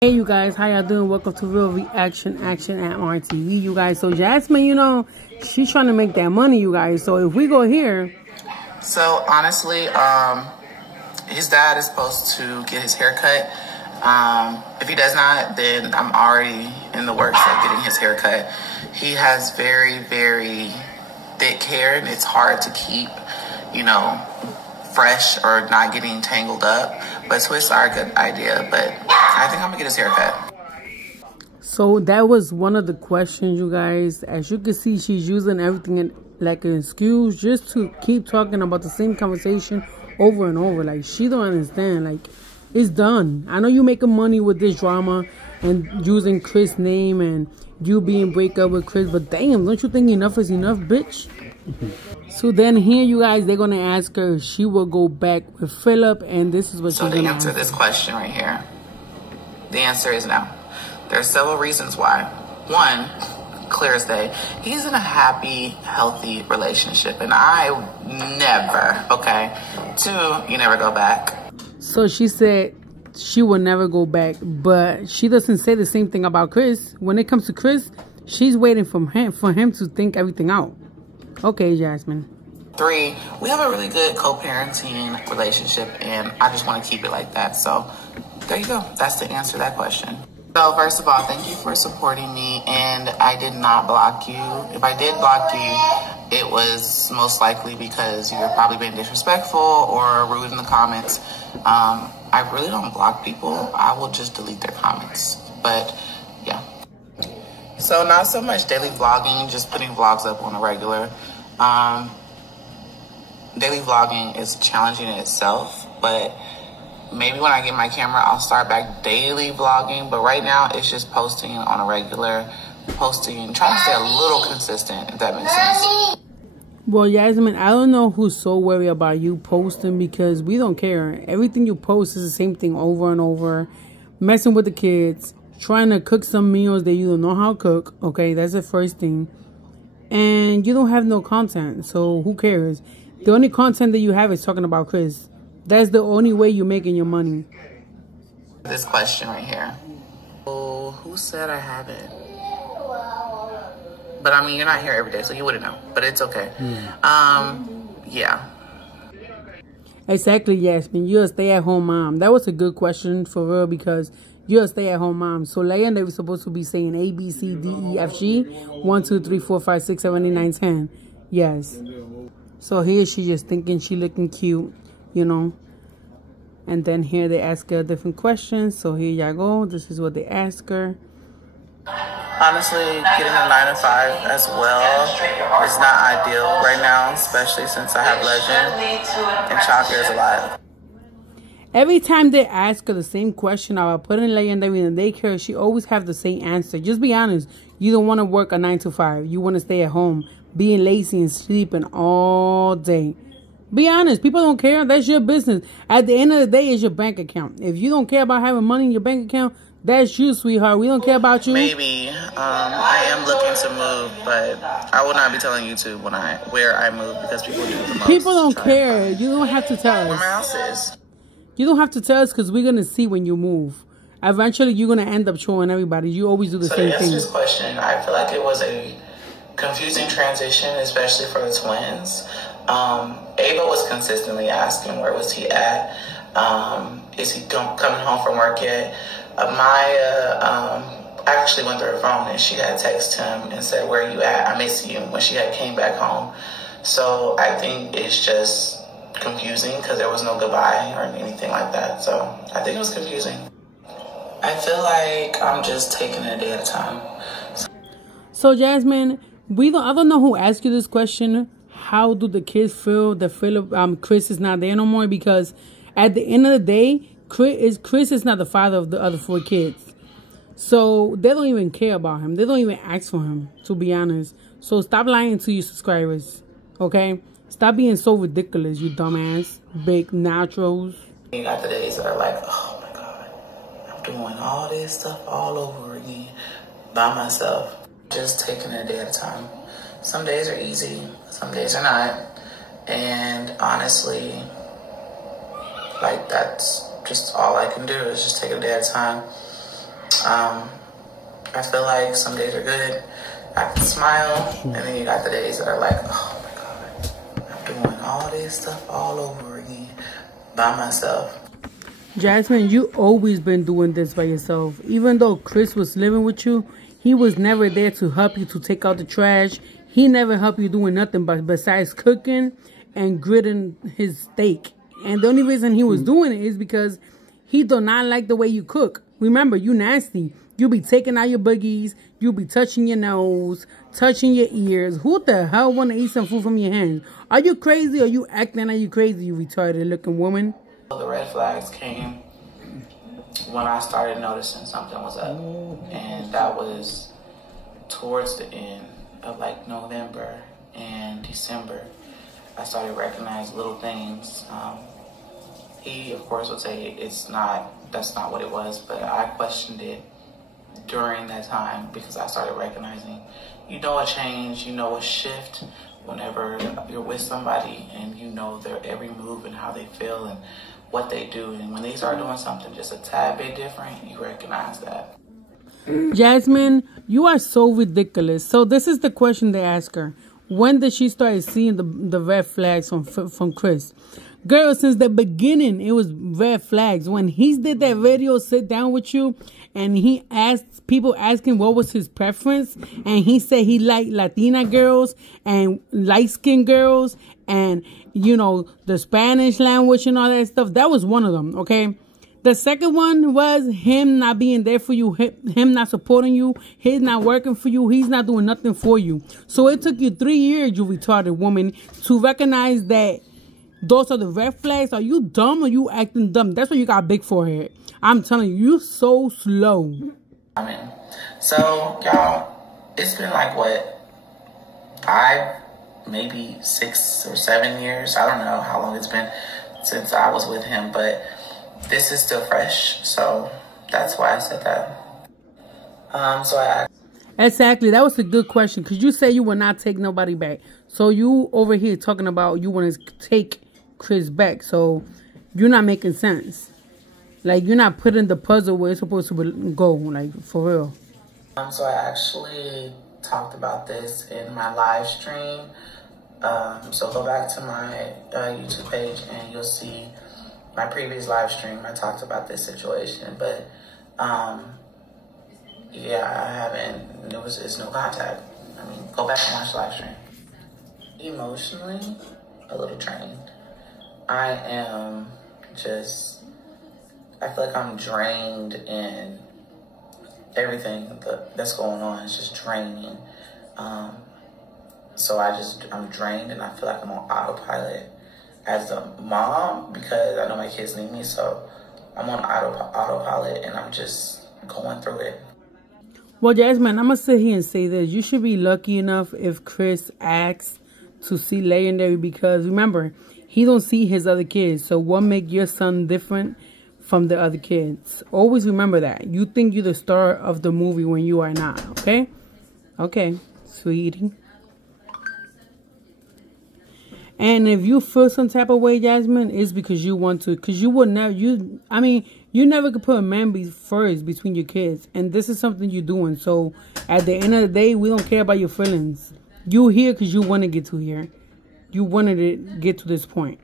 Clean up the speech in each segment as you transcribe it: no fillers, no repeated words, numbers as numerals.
Hey you guys, how y'all doing? Welcome to Real Reaction Action at RTV, you guys. So Jasmine, she's trying to make that money, you guys. So if we go here. So honestly, his dad is supposed to get his hair cut. If he does not, then I'm already in the works of getting his hair cut. He has very, very thick hair and it's hard to keep, fresh or not getting tangled up. But twists are a good idea, but I think I'm gonna get his hair cut. So that was one of the questions, you guys. As you can see, she's using everything like an excuse just to keep talking about the same conversation over and over. Like, she don't understand. Like, it's done. I know you making money with this drama and using Chris' name and you being break up with Chris, but damn, don't you think enough is enough, bitch? So then here, you guys, they're going to ask her if she will go back with Philip, and this is what she's going to answer. So to answer this question right here, the answer is no. There are several reasons why. One, clear as day, he's in a happy, healthy relationship, and I never, okay? Two, you never go back. So she said she will never go back, but she doesn't say the same thing about Chris. When it comes to Chris, she's waiting for him to think everything out. Okay, Jasmine. Three, we have a really good co-parenting relationship, and I just want to keep it like that. So there you go. That's the answer to that question. So first of all, thank you for supporting me, and I did not block you. If I did block you, it was most likely because you were probably being disrespectful or rude in the comments. I really don't block people. I will just delete their comments. But yeah. So not so much daily vlogging, just putting vlogs up on a regular. Daily vlogging is challenging in itself, but maybe when I get my camera, I'll start back daily vlogging. But right now, it's just posting on a regular, trying to stay a little consistent, if that makes sense. Well, Jasmine, I don't know who's so worried about you posting, because we don't care. Everything you post is the same thing over and over. Messing with the kids, trying to cook some meals that you don't know how to cook. Okay, that's the first thing. And you don't have no content, so who cares? The only content that you have is talking about Chris. That's the only way you're making your money. This question right here. Oh, who said I haven't? But I mean, you're not here every day, so you wouldn't know. But it's okay. Yeah. Exactly, Jasmine. You're a stay-at-home mom. That was a good question for real, because you're a stay-at-home mom. So Leia, they were supposed to be saying A, B, C, D, E, F, G. 1, 2, 3, 4, 5, 6, 7, 8, 9, 10. Yes. So here she just thinking she looking cute, And then here they ask her different questions. So here y'all go. This is what they ask her. Honestly, getting a 9 to 5 as well is not ideal right now, especially since I have Legend and childcare is a lot. Every time they ask her the same question about putting Legend in the daycare, she always have the same answer. Just be honest. You don't want to work a 9 to 5. You want to stay at home, being lazy and sleeping all day. Be honest. People don't care. That's your business. At the end of the day, it's your bank account. If you don't care about having money in your bank account, that's you, sweetheart. We don't care about you. Maybe. I am looking to move, but I will not be telling YouTube where I move, because people do the most. People don't care. You don't have to tell us. Where my house is. You don't have to tell us, because we're going to see when you move. Eventually, you're going to end up showing everybody. You always do the same thing. So to answer this question, I feel like it was a confusing transition, especially for the twins. Ava was consistently asking where was he at. Is he coming home from work yet? Maya actually went through her phone and she had texted him and said, where are you at? I miss you, when she had came back home. So I think it's just confusing because there was no goodbye or anything like that. So I think it was confusing. I feel like I'm just taking it a day at a time. So Jasmine, I don't know who asked you this question. How do the kids feel that Chris is not there no more? Because at the end of the day, Chris is not the father of the other 4 kids. So they don't even care about him. They don't even ask for him, to be honest. So stop lying to your subscribers, okay? Stop being so ridiculous, you dumbass. Big naturals. You got the days that are like, oh my God, I'm doing all this stuff all over again by myself. Just taking it a day at a time. Some days are easy, some days are not. And honestly, like, that's just all I can do, is just take it a day at a time. I feel like some days are good, I can smile, and then you got the days that are like, oh my God, I'm doing all this stuff all over again by myself. Jasmine, you always been doing this by yourself. Even though Chris was living with you, he was never there to help you to take out the trash. He never helped you doing nothing besides cooking and gritting his steak. And the only reason he was doing it is because he do not like the way you cook. Remember, you nasty. You be taking out your boogies. You be touching your nose, touching your ears. Who the hell want to eat some food from your hands? Are you crazy or you acting like you crazy, you retarded looking woman? The red flags came when I started noticing something was up. And that was towards the end of like November and December. I started recognizing little things. He, of course, would say that's not what it was, but I questioned it during that time because I started recognizing, you know, a change, you know, a shift whenever you're with somebody and you know their every move and how they feel and what they do. And when they start doing something just a tad bit different, you recognize that. Jasmine, you are so ridiculous. So this is the question they ask her. When did she start seeing the red flags from Chris? Girl, since the beginning, it was red flags. When he did that video, sit down with you, and he asked people asking what was his preference, and he said he liked Latina girls and light-skinned girls and, you know, the Spanish language and all that stuff. That was one of them, okay? The second one was him not being there for you, him not supporting you, he's not working for you, he's not doing nothing for you. So it took you 3 years, you retarded woman, to recognize that those are the red flags. Are you dumb or you acting dumb? That's why you got a big forehead. I'm telling you, you so slow. So, y'all, it's been like, what, 5, maybe 6 or 7 years? I don't know how long it's been since I was with him, but this is still fresh, so that's why I said that. So I asked. Exactly, that was a good question, because you say you will not take nobody back. So you over here talking about you want to take Chris back, so you're not making sense. Like, you're not putting the puzzle where it's supposed to go, like, for real. So I actually talked about this in my live stream. So go back to my YouTube page and you'll see my previous live stream. I talked about this situation, but yeah, I haven't. It's no contact. I mean, go back and watch the live stream. Emotionally, a little drained. I am just. I feel like I'm drained in everything that's going on. It's just draining. So I'm drained and I feel like I'm on autopilot as a mom because I know my kids need me. So I'm on autopilot and I'm just going through it. Well, Jasmine, I'm going to sit here and say this. You should be lucky enough if Chris asks to see Legendary because, remember, he don't see his other kids. So what make your son different from the other kids? Always remember that. You think you're the star of the movie when you are not, okay? Okay, sweetie. And if you feel some type of way, Jasmine, it's because you want to. Because you would never, you never could put a man first between your kids. And this is something you're doing. So at the end of the day, we don't care about your feelings. You here because you want to get to here. You wanted to get to this point.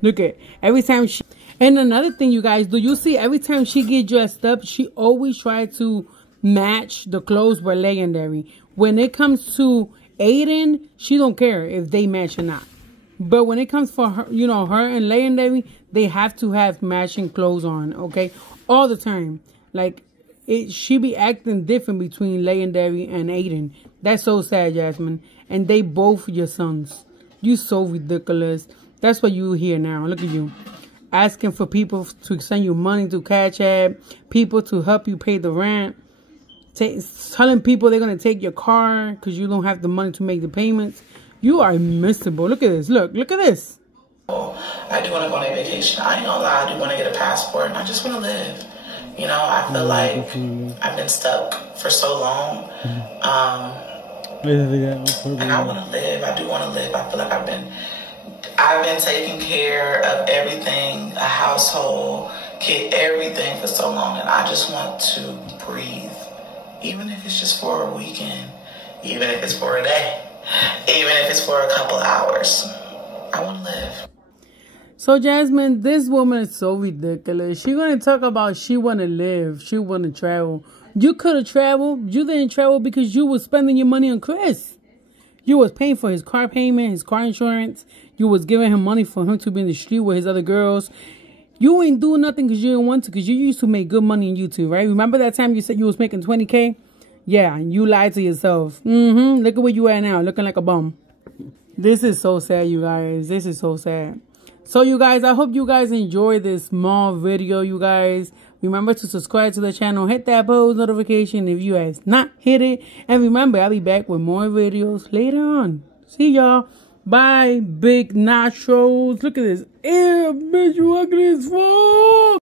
Look at every time she. And another thing, you guys, do you see every time she get dressed up, she always try to match the clothes with Legendary. When it comes to Aiden, she don't care if they match or not. But when it comes for her, you know, her and Legendary, they have to have matching clothes on, okay? All the time. Like, she be acting different between Legendary and Aiden. That's so sad, Jasmine. And they both your sons. You so ridiculous. That's what you here now. Look at you. Asking for people to send you money to Cash App. People to help you pay the rent. Telling people they're going to take your car because you don't have the money to make the payments. You are miserable. Look at this. Look at this. I do want to go on a vacation. I ain't gonna lie. I do want to get a passport and I just want to live. You know, I feel like I've been stuck for so long. And I want to live. I do want to live. I feel like I've been taking care of everything, a household, get everything for so long, and I just want to breathe. Even if it's just for a weekend, even if it's for a day, even if it's for a couple hours. I want to live. So, Jasmine, this woman is so ridiculous. She going to talk about she want to live. She want to travel. You could have traveled. You didn't travel because you was spending your money on Chris. You was paying for his car payment, his car insurance. You was giving him money for him to be in the street with his other girls. You ain't doing nothing because you didn't want to, because you used to make good money on YouTube, right? Remember that time you said you was making 20K? Yeah, you lied to yourself. Look at where you at now, looking like a bum. This is so sad, you guys. This is so sad. So, you guys, I hope you guys enjoyed this small video, you guys. Remember to subscribe to the channel. Hit that post notification if you has not hit it. And remember, I'll be back with more videos later on. See y'all. Bye, big nachos. Look at this. Ew, bitch, you ugly as fuck.